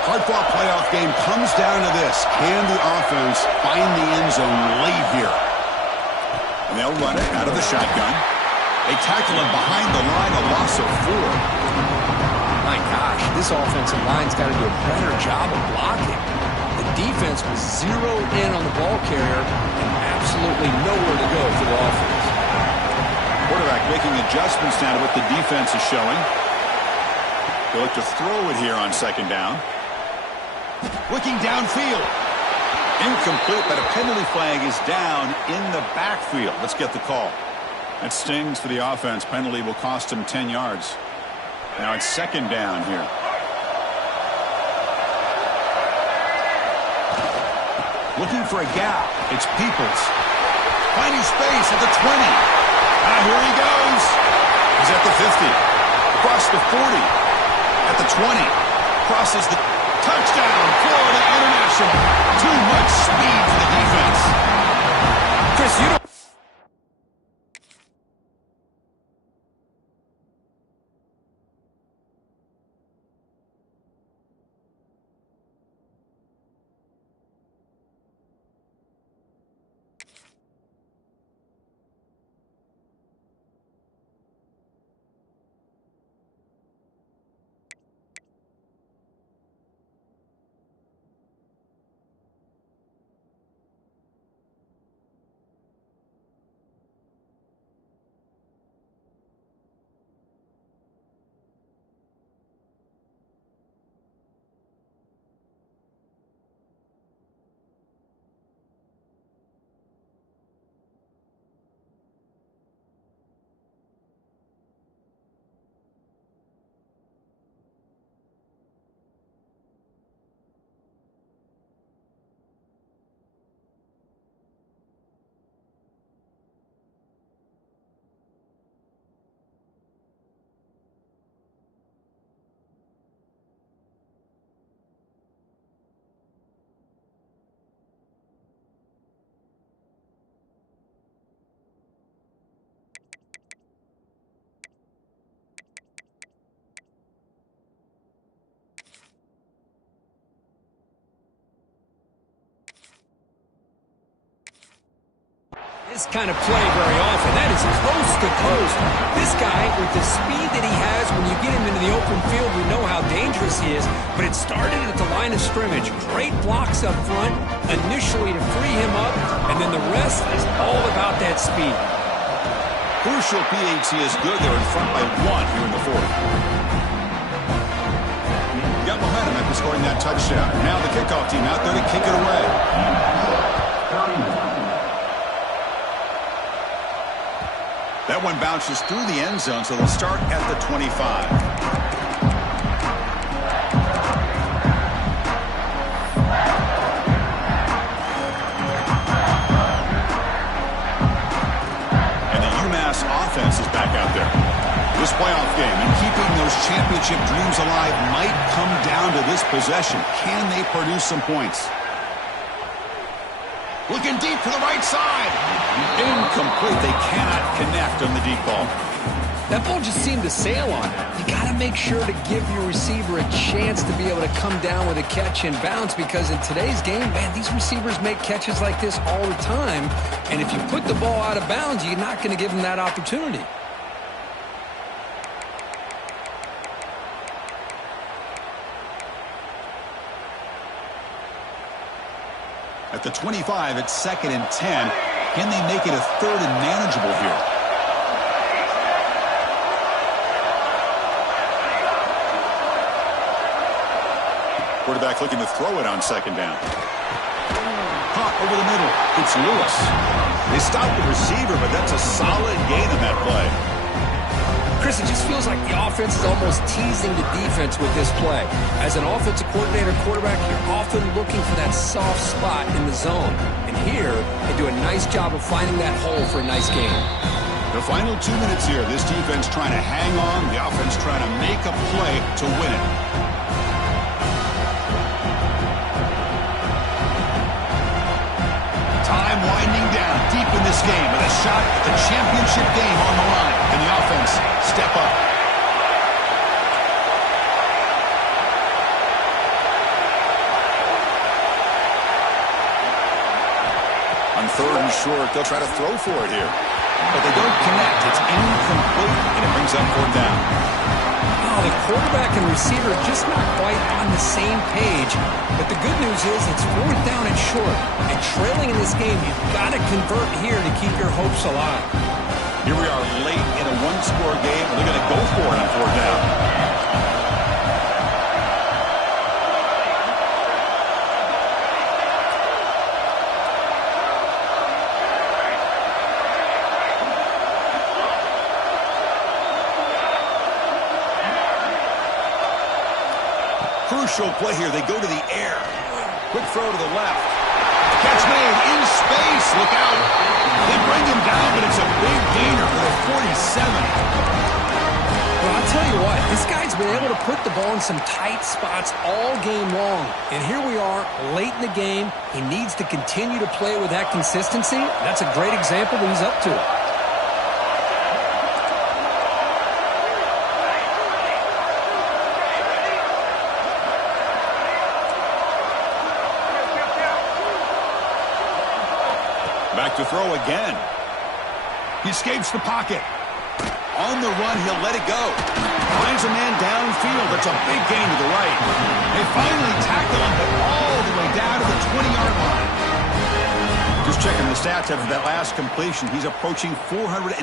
Hard-fought playoff game comes down to this. Can the offense find the end zone late here? And they'll run it out of the shotgun. They tackle him behind the line, a loss of 4. My gosh, this offensive line's got to do a better job of blocking. The defense was zeroed in on the ball carrier and absolutely nowhere to go for the offense. Quarterback making adjustments now to what the defense is showing. They'll look to throw it here on second down. Looking downfield. Incomplete, but a penalty flag is down in the backfield. Let's get the call. It stings for the offense. Penalty will cost him 10 yards. Now it's second down here. Looking for a gap. It's Peoples. Finding space at the 20. Here he goes. He's at the 50. Across the 40. At the 20. Crosses the touchdown. Florida International. Too much speed for the defense. Chris, you don't... this kind of play very often. That is coast to coast. This guy, with the speed that he has, when you get him into the open field, we know how dangerous he is. But it started at the line of scrimmage. Great blocks up front, initially to free him up, and then the rest is all about that speed. Crucial PAT is good. They're in front by 1 here in the fourth. Got momentum after scoring that touchdown. Now the kickoff team out there to kick it away. That one bounces through the end zone, so they'll start at the 25. And the UMass offense is back out there. This playoff game and keeping those championship dreams alive might come down to this possession. Can they produce some points? Looking deep to the right side. Incomplete. They cannot connect on the deep ball. That ball just seemed to sail on it. You got to make sure to give your receiver a chance to be able to come down with a catch and bounce, because in today's game, man, these receivers make catches like this all the time. And if you put the ball out of bounds, you're not going to give them that opportunity. At the 25, it's 2nd and 10. Can they make it a 3rd and manageable here? Quarterback looking to throw it on 2nd down. Hot over the middle. It's Lewis. They stopped the receiver, but that's a solid gain on that play. Chris, it just feels like the offense is almost teasing the defense with this play. As an offensive coordinator, quarterback, you're often looking for that soft spot in the zone. And here, they do a nice job of finding that hole for a nice game. The final 2 minutes here. This defense trying to hang on. The offense trying to make a play to win it. Time winding down deep in this game with a shot at the championship game on the line. And the offense step up. On 3rd and short, they'll try to throw for it here. But they don't connect. It's incomplete, and it brings up 4th down. Oh, the quarterback and receiver just not quite on the same page. But the good news is it's 4th down and short. And trailing in this game, you've got to convert here to keep your hopes alive. Here we are late in a 1-score game. They're going to go for it on 4th down. Crucial play here. They go to the air. Quick throw to the left. Catch made in space. Look out. They bring him down, but it's a big gainer for the 47. Well, I'll tell you what. This guy's been able to put the ball in some tight spots all game long. And here we are, late in the game. He needs to continue to play with that consistency. That's a great example that he's up to it. Back to throw again. He escapes the pocket. On the run, he'll let it go. Finds a man downfield. That's a big gain to the right. They finally tackle him, but all the way down to the 20-yard line. Just checking the stats after that last completion. He's approaching 450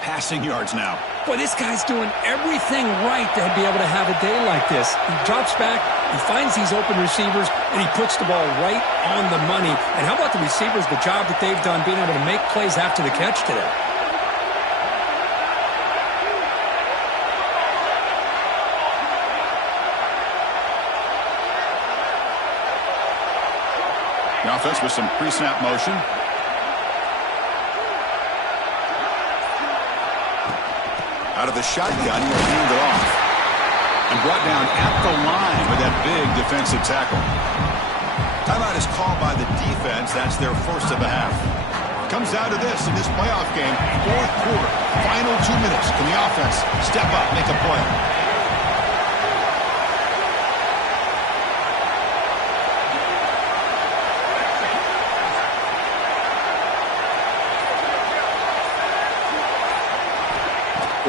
passing yards now. Boy, this guy's doing everything right to be able to have a day like this. He drops back, he finds these open receivers, and he puts the ball right on the money. And how about the receivers, the job that they've done being able to make plays after the catch today? The offense with some pre-snap motion. Out of the shotgun, he'll hand it off. And brought down at the line with that big defensive tackle. Timeout is called by the defense. That's their first of the half. Comes down to this in this playoff game. 4th quarter, final 2 minutes. Can the offense step up, make a play?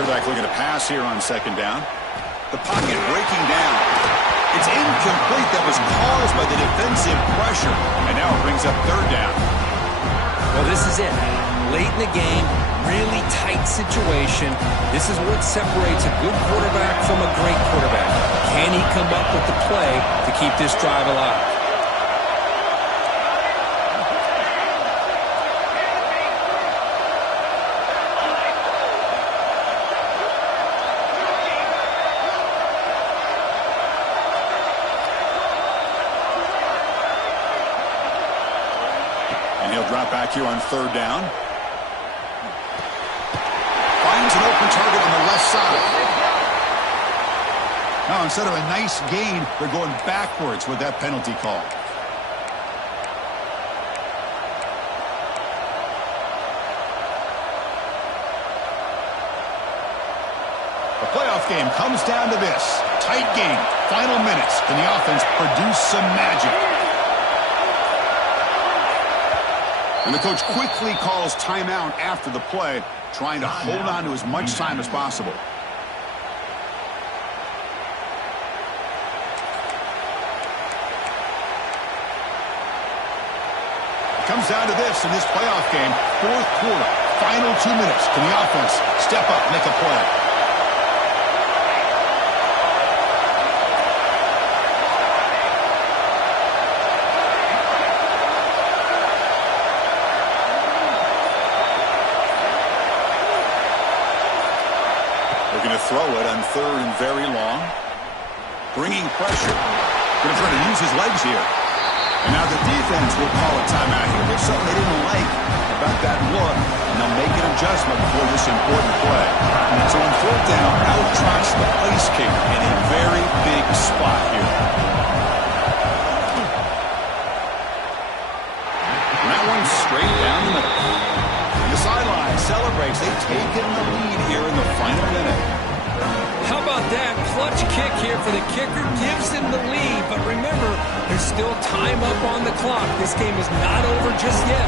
Quarterback looking to pass here on second down. The pocket breaking down. It's incomplete. That was caused by the defensive pressure. And now it brings up third down. Well, this is it. Late in the game, really tight situation. This is what separates a good quarterback from a great quarterback. Can he come up with the play to keep this drive alive? Drop back here on third down. Finds an open target on the left side. Now, instead of a nice gain, they're going backwards with that penalty call. The playoff game comes down to this. Tight game. Final minutes. Can the offense produce some magic? And the coach quickly calls timeout after the play, trying to hold on to as much time as possible. It comes down to this in this playoff game, fourth quarter, final 2 minutes. Can the offense step up, make a play? Going to throw it on third and very long. Bringing pressure. Going to try to use his legs here. And now the defense will call a timeout here. There's something they didn't like about that look, and they'll make an adjustment for this important play. So on fourth down, out trots the place kicker in a very big spot here. And that one straight down the middle. And the sideline celebrates. They've taken the lead here in the final minute. How about that? Clutch kick here for the kicker. Gives them the lead. But remember, there's still time up on the clock. This game is not over just yet.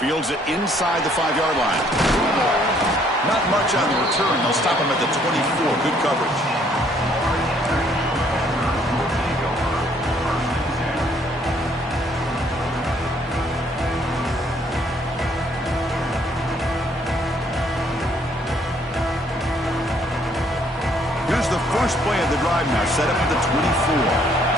Fields it inside the 5-yard line. Not much on the return. They'll stop him at the 24. Good coverage. Here's the first play of the drive now, set up at the 24.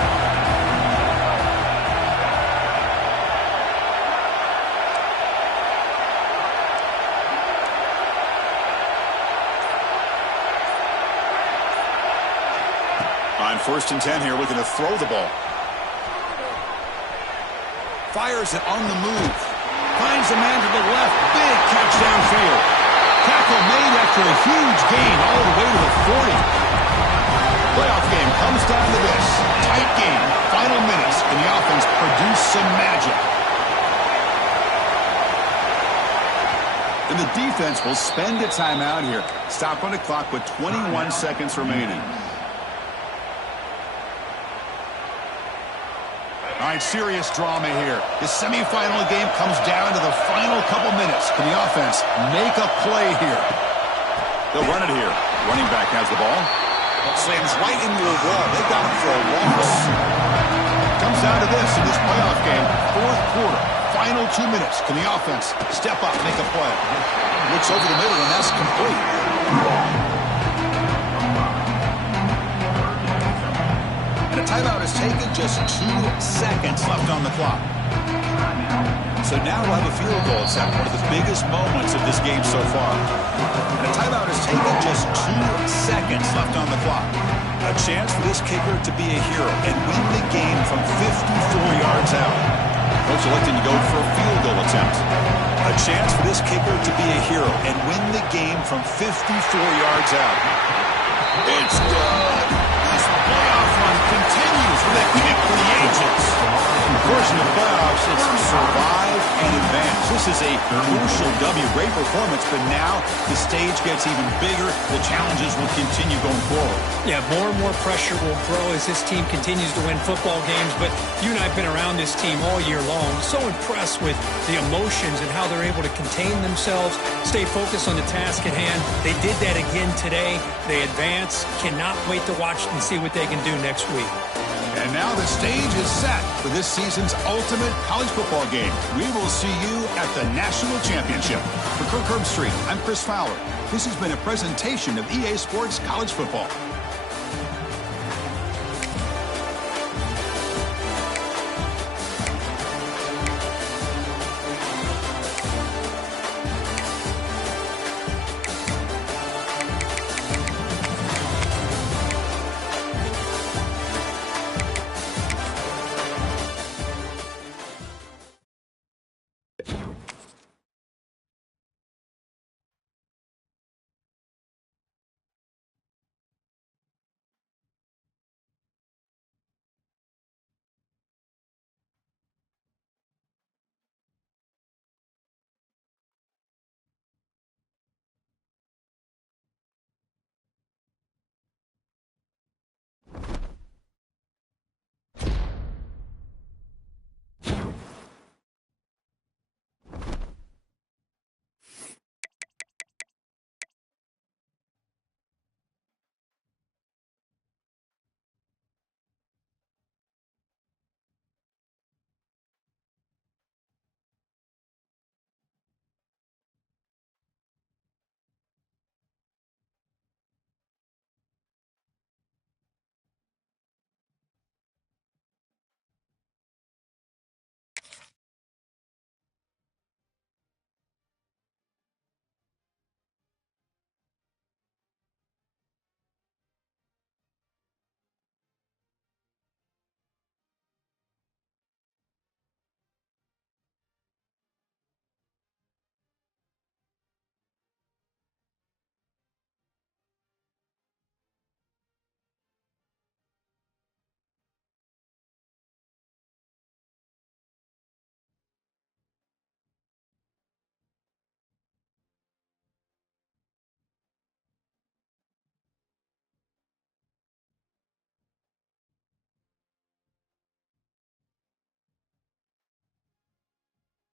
On first and 10 here, looking to throw the ball. Fires it on the move. Finds a man to the left. Big catch downfield. Tackle made after a huge gain all the way to the 40. Playoff game comes down to this. Tight game. Final minutes. Can the offense produce some magic? And the defense will spend a timeout here. Stop on the clock with 21 seconds remaining. All right, serious drama here. The semifinal game comes down to the final couple minutes. Can the offense make a play here? They'll run it here. Running back has the ball. Slams right into a wall. They got him for a loss. Comes down to this in this playoff game. Fourth quarter. Final 2 minutes. Can the offense step up, make a play? Looks over the middle, and that's complete. And a timeout is taken, just 2 seconds left on the clock. So now we'll have a field goal attempt, one of the biggest moments of this game so far. And a timeout is taken, just 2 seconds left on the clock. A chance for this kicker to be a hero and win the game from 54 yards out. Coach electing to go for a field goal attempt. A chance for this kicker to be a hero and win the game from 54 yards out. It's good. This playoff run continues with a kick for the ages. Of course, in the playoffs, it's survive and advance. This is a crucial W. Great performance, but now the stage gets even bigger. The challenges will continue going forward. Yeah, more and more pressure will grow as this team continues to win football games, but you and I have been around this team all year long. So impressed with the emotions and how they're able to contain themselves, stay focused on the task at hand. They did that again today. They advance. Cannot wait to watch and see what they can do next week. And now the stage is set for this season's ultimate college football game. We will see you at the National Championship. For Kirk Herbstreit, I'm Chris Fowler. This has been a presentation of EA Sports College Football.